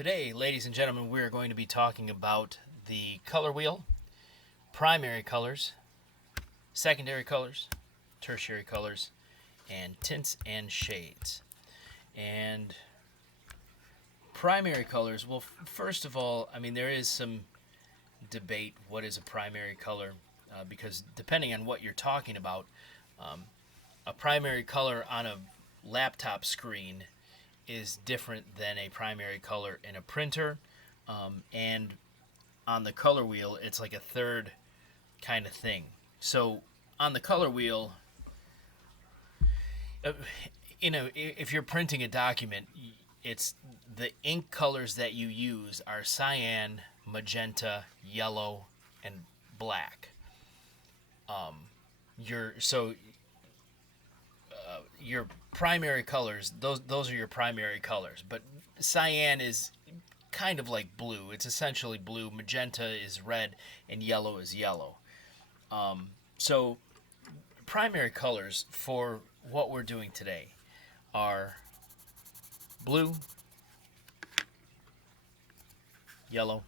Today, ladies and gentlemen, we are going to be talking about the color wheel, primary colors, secondary colors, tertiary colors, and tints and shades. And primary colors, well, first of all, there is some debate what is a primary color because depending on what you're talking about, a primary color on a laptop screen is different than a primary color in a printer, and on the color wheel it's like a third kind of thing. So on the color wheel, uh, if you're printing a document, it's the ink colors that you use are cyan, magenta, yellow, and black. Your so your primary colors, those are your primary colors. But cyan is kind of like blue. It's essentially blue. Magenta is red, and yellow is yellow. So primary colors for what we're doing today are blue, yellow,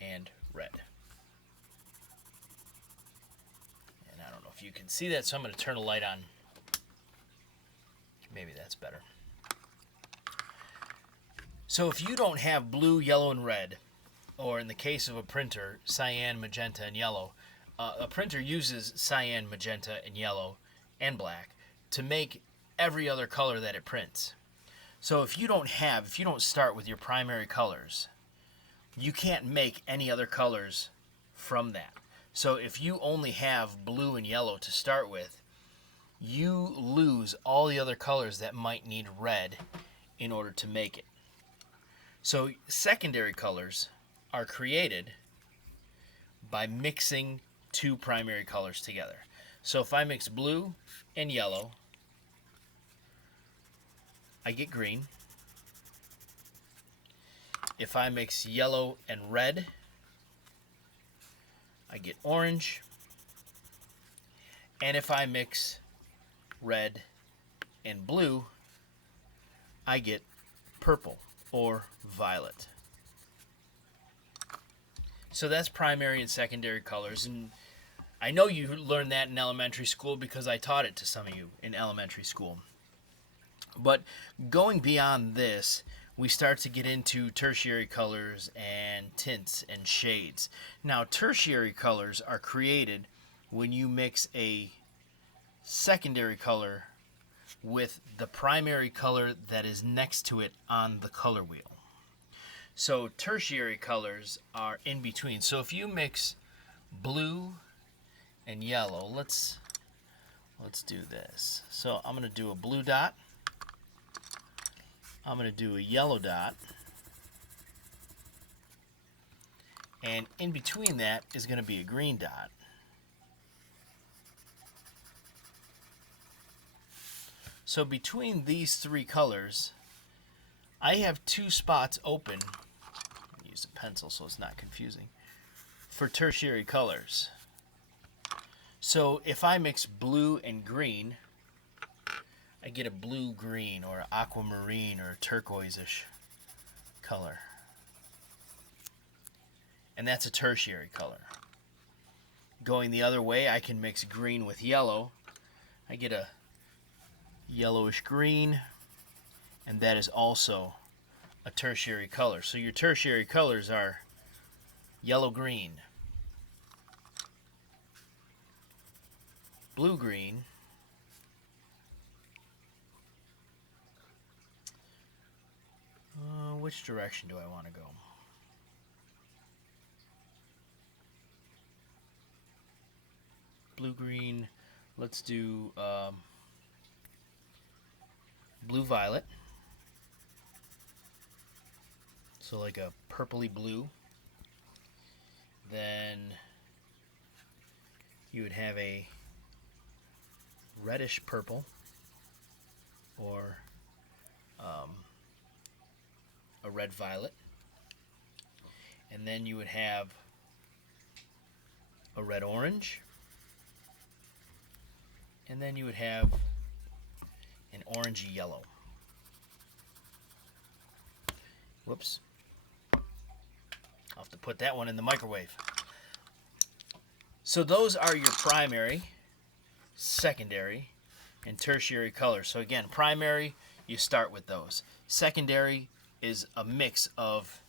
and red. And I don't know if you can see that, so I'm going to turn a light on. Maybe that's better. So if you don't have blue, yellow, and red, or in the case of a printer, cyan, magenta, and yellow, a printer uses cyan, magenta, and yellow, and black to make every other color that it prints. So if you don't start with your primary colors, you can't make any other colors from that. So if you only have blue and yellow to start with, you lose all the other colors that might need red in order to make it. So secondary colors are created by mixing two primary colors together. So if I mix blue and yellow, I get green. If I mix yellow and red, I get orange. And if I mix red and blue, I get purple or violet. So that's primary and secondary colors. And I know you learned that in elementary school because I taught it to some of you in elementary school. But going beyond this, we start to get into tertiary colors and tints and shades. Now, tertiary colors are created when you mix a secondary color with the primary color that is next to it on the color wheel. So tertiary colors are in between. So if you mix blue and yellow, let's do this. So I'm going to do a blue dot. I'm going to do a yellow dot. And in between that is going to be a green dot. So between these three colors, I have two spots open. I'll use a pencil so it's not confusing. For tertiary colors. So if I mix blue and green, I get a blue-green or aquamarine or turquoise-ish color. And that's a tertiary color. Going the other way, I can mix green with yellow. I get a yellowish green, and that is also a tertiary color. So your tertiary colors are yellow-green, blue-green, which direction do I want to go? Blue-green, let's do blue-violet. So like a purpley blue. Then you would have a reddish purple or a red violet. And then you would have a red orange. And then you would have an orangey yellow. Whoops. I'll have to put that one in the microwave. So those are your primary, secondary, and tertiary colors. So again, primary, you start with those. Secondary is a mix of,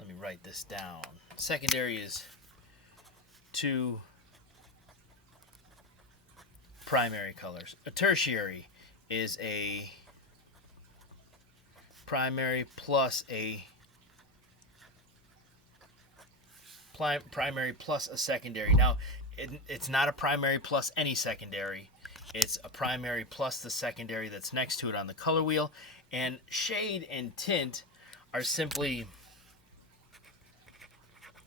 let me write this down. Secondary is 2 primary colors. A tertiary is a primary plus a secondary. Now, it's not a primary plus any secondary. It's a primary plus the secondary that's next to it on the color wheel. And shade and tint are simply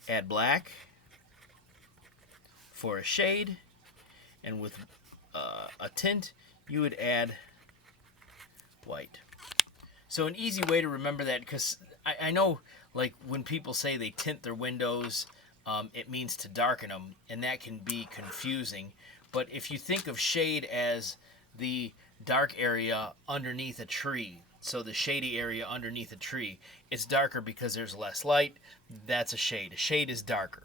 add black for a shade, and with a tint, you would add white. So an easy way to remember that, because I know, like, when people say they tint their windows, it means to darken them, and that can be confusing. But if you think of shade as the dark area underneath a tree, so the shady area underneath a tree, it's darker because there's less light. That's a shade. A shade is darker.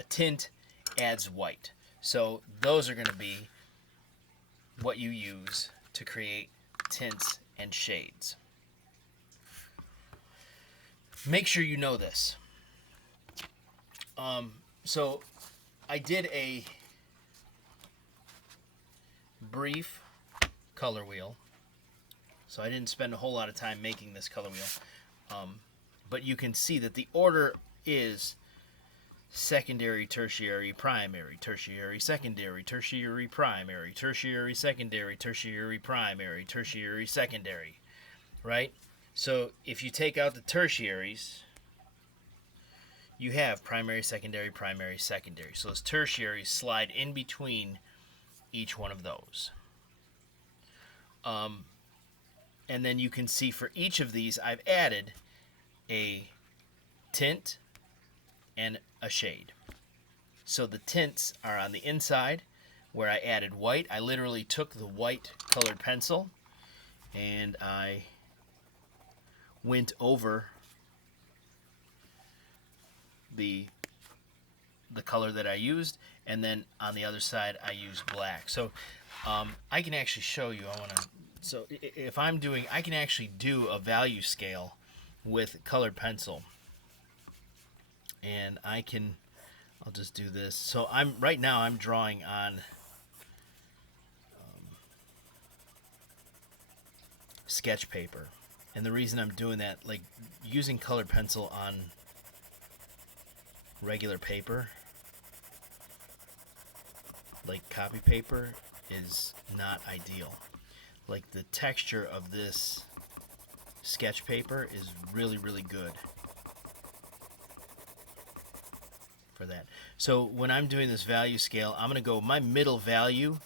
A tint adds white. So those are going to be what you use to create tints and shades. Make sure you know this. So I did a brief color wheel, so I didn't spend a whole lot of time making this color wheel, but you can see that the order is secondary, tertiary, primary, tertiary, secondary, tertiary, primary, tertiary, secondary, tertiary, primary, tertiary, secondary, right? So if you take out the tertiaries, you have primary, secondary, primary, secondary. So those tertiaries slide in between each one of those. And then you can see for each of these, I've added a tint and a shade. So the tints are on the inside where I added white. I literally took the white colored pencil and I went over the color that I used, and then on the other side I used black. So I can actually show you. So if I'm doing, I can actually do a value scale with colored pencil, and I'll just do this. So right now I'm drawing on sketch paper, and the reason I'm doing that, like using colored pencil on regular paper, like copy paper, is not ideal. Like the texture of this sketch paper is really, really good for that. So when I'm doing this value scale, I'm going to go, my middle value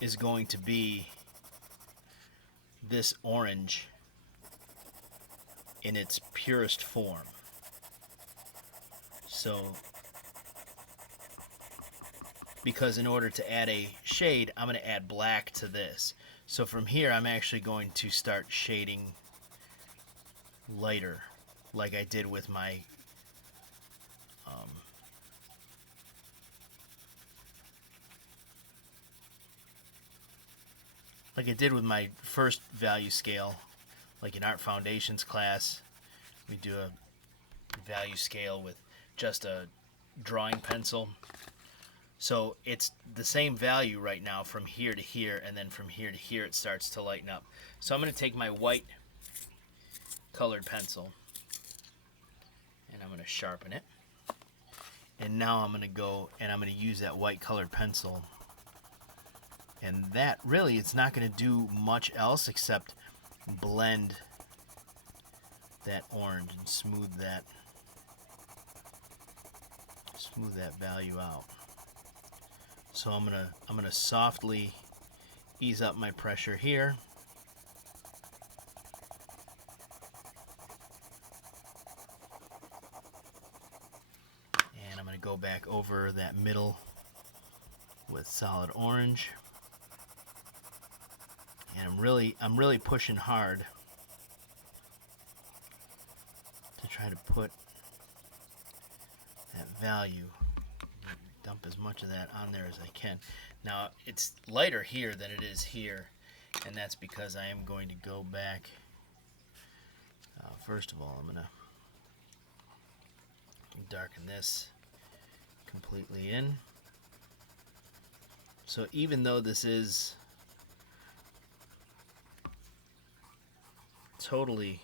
is going to be this orange in its purest form. So, because in order to add a shade, I'm going to add black to this. So from here, I'm actually going to start shading lighter, like I did with my first value scale. Like in Art Foundations class, we do a value scale with just a drawing pencil. So it's the same value right now from here to here, and then from here to here it starts to lighten up. So I'm going to take my white colored pencil and I'm going to sharpen it. And now I'm going to go and I'm going to use that white colored pencil. And that really, it's not going to do much else except blend that orange and smooth that value out. So I'm gonna softly ease up my pressure here. And I'm gonna go back over that middle with solid orange. And I'm really pushing hard try to put that value, dump as much of that on there as I can. Now it's lighter here than it is here, and that's because I am going to go back. First of all, I'm going to darken this completely in. So even though this is totally,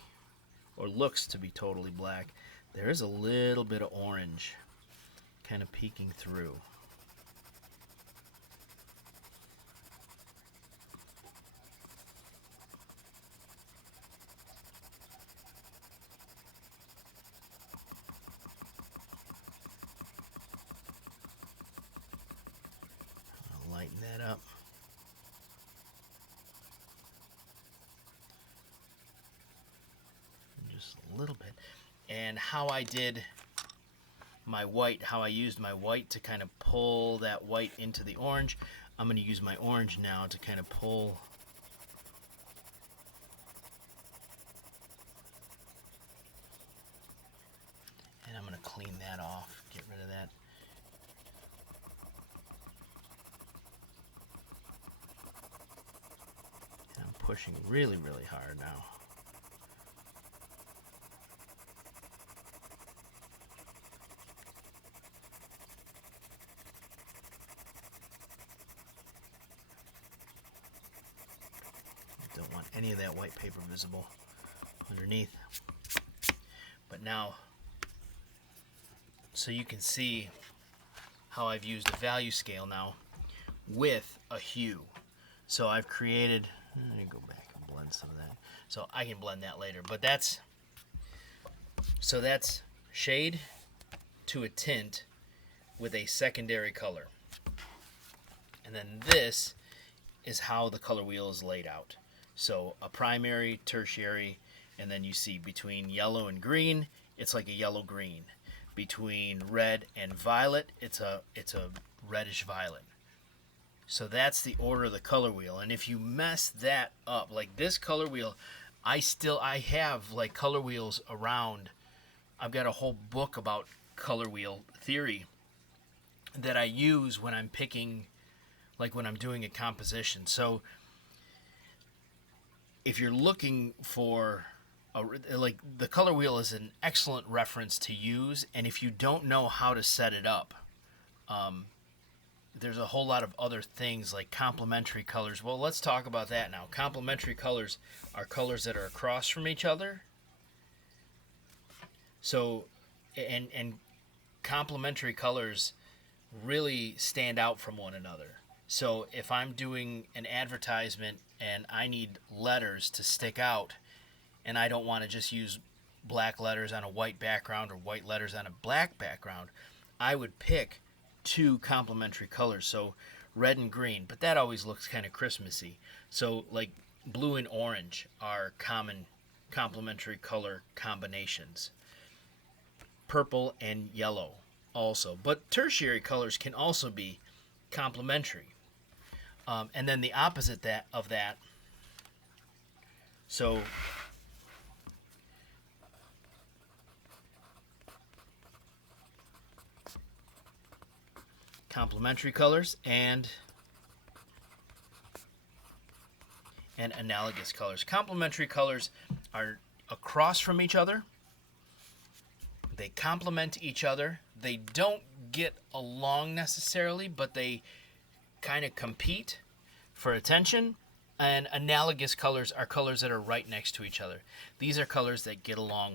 or looks to be totally black, there is a little bit of orange kind of peeking through. I'll lighten that up. Just a little bit. And how I did my white, how I used my white to kind of pull that white into the orange, I'm going to use my orange now to kind of pull and I'm going to clean that off, get rid of that. And I'm pushing really, really hard now. Don't want any of that white paper visible underneath. But now, so you can see how I've used a value scale now with a hue. So I've created, let me go back and blend some of that. So I can blend that later, but that's shade to a tint with a secondary color. And then this is how the color wheel is laid out. So a primary, tertiary, and then you see between yellow and green, it's like a yellow-green. Between red and violet, it's a reddish violet. So that's the order of the color wheel. And if you mess that up, like this color wheel, I have like color wheels around. I've got a whole book about color wheel theory that I use when I'm picking, like when I'm doing a composition. So if you're looking for like the color wheel is an excellent reference to use, and if you don't know how to set it up, there's a whole lot of other things like complementary colors. Well, let's talk about that now. Complementary colors are colors that are across from each other. So, and complementary colors really stand out from one another. So if I'm doing an advertisement and I need letters to stick out, and I don't want to just use black letters on a white background or white letters on a black background, I would pick two complementary colors, so red and green, but that always looks kind of Christmassy. So like blue and orange are common complementary color combinations. Purple and yellow also, but tertiary colors can also be complementary. And then the opposite of that, so complementary colors and analogous colors. Complementary colors are across from each other. They complement each other. They don't get along necessarily, but they kind of compete for attention. And analogous colors are colors that are right next to each other. These are colors that get along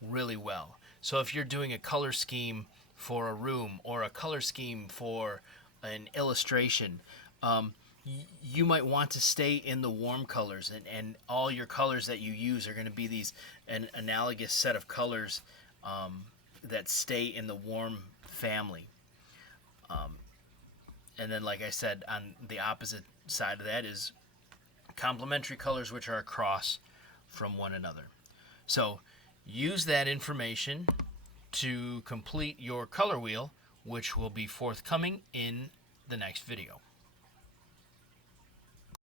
really well. So if you're doing a color scheme for a room or a color scheme for an illustration, you might want to stay in the warm colors, and all your colors that you use are going to be an analogous set of colors that stay in the warm family. And then, like I said, on the opposite side of that is complementary colors, which are across from one another. So use that information to complete your color wheel, which will be forthcoming in the next video.